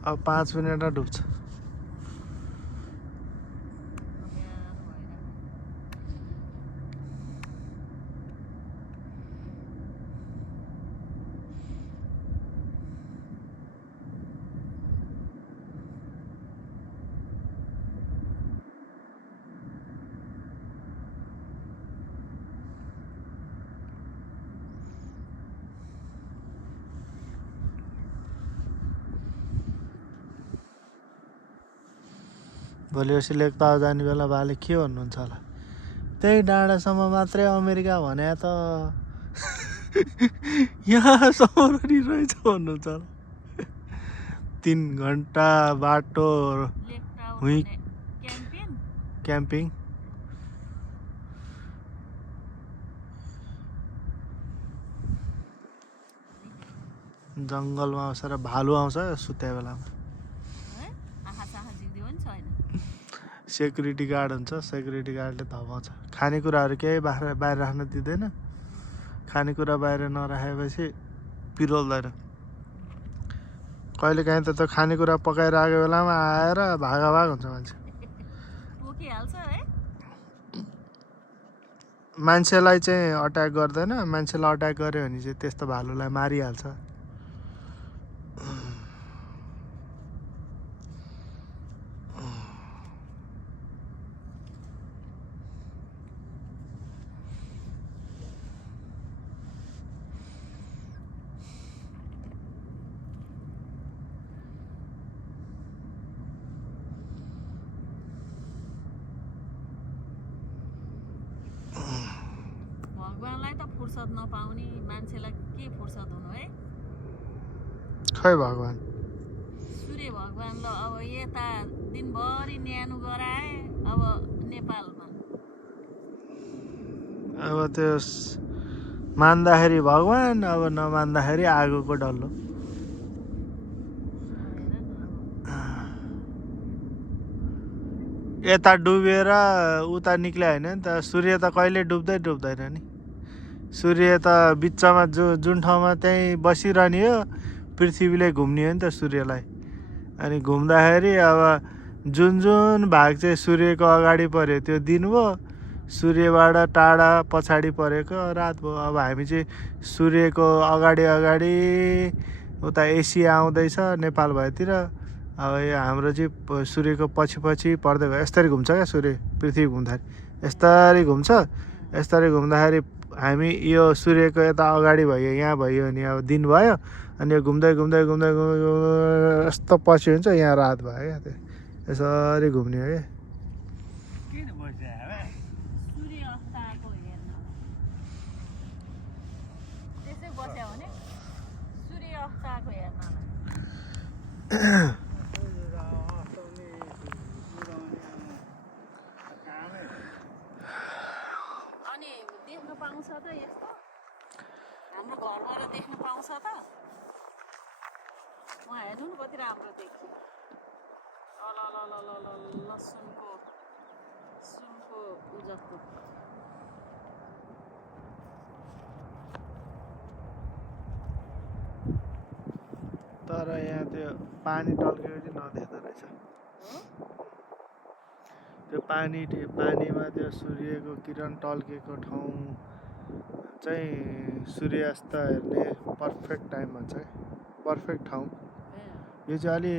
अब 5 मिनटमा डुब्छ। भोलि अस्ति लेकताल जाने बेला बाले के भन्नुहुन्छ होला, त्यही डाँडासम्म मात्रै अमेरिका भने त यहाँसम्म पनि रहेछ भन्नुहुन्छ होला। 3 घन्टा बाटो क्याम्पिङ। जङ्गलमा आउँछ र भालु आउँछ सुत्या बेलामा। सेक्युरिटी गार्ड हुन्छ, सेक्युरिटी गार्डले धमाउँछ। खानेकुराहरू केही बाहिर राख्न दिँदैन। खानेकुरा बाहिर नराखेपछि पिरोल्दैन। कहिलेकाहीँ त खानेकुरा पकाइरहेको बेलामा आएर भागाभाग हुन्छ मान्छे। मान्छेलाई चाहिँ अट्याक गर्दैन, मान्छेलाई अट्याक गर्यो भने चाहिँ त्यस्तो भालुलाई मारिहाल्छ। भगवानलाई त फुर्सद नपाउने मान्छेलाई के फुर्सद हुनु है। खै भगवान सूर्य भगवानलाई अब यता दिनभरि न्यानो गराए। अब नेपालमा अब त्यो मान्दाखेरि भगवान, अब नमान्दाखेरि आगोको डल्लो। यता डुबेर उता निक्ले होइन नि त। सूर्य त कहिले डुब्दैन नि। सूर्य त बिचमा जुन ठाउँमा त्यहीँ बसिरहने हो, पृथ्वीले घुम्ने हो नि त सूर्यलाई। अनि घुम्दाखेरि अब जुन भाग चाहिँ सूर्यको अगाडि पऱ्यो त्यो दिन भयो, सूर्यबाट टाढा पछाडि परेको रात भयो। अब हामी चाहिँ सूर्यको अगाडि उता एसिया आउँदैछ नेपाल भएतिर। अब यो हाम्रो चाहिँ सूर्यको पछि पर्दै गयो। यसरी घुम्छ क्या सूर्य, पृथ्वी घुम्दाखेरि यस्तरी घुम्छ। यस्तरी घुम्दाखेरि हामी यो सूर्यको यता अगाडि भयो, यहाँ भयो भने अब दिन भयो। अनि यो घुम्दै यस्तो पछि हुन्छ, यहाँ रात भयो क्या। त्यो यसरी घुम्ने हो क्या। बस्यो भने सूर्य अस्त आएको हेर्न अनि देख्न पाउँछ त यस्तो हाम्रो घरबाट देख्न पाउँछ त उहाँ हेर्नु न कति राम्रो देखियो ल सुनको उजको तर यहाँ त्यो पानी टल्केको चाहिँ नदेख्दो रहेछ त्यो पानीमा त्यो सूर्यको किरण टल्केको ठाउँ चाहिँ सूर्यास्त हेर्ने पर्फेक्ट टाइम भन्छ पर्फेक्ट ठाउँ यो चाहिँ अलि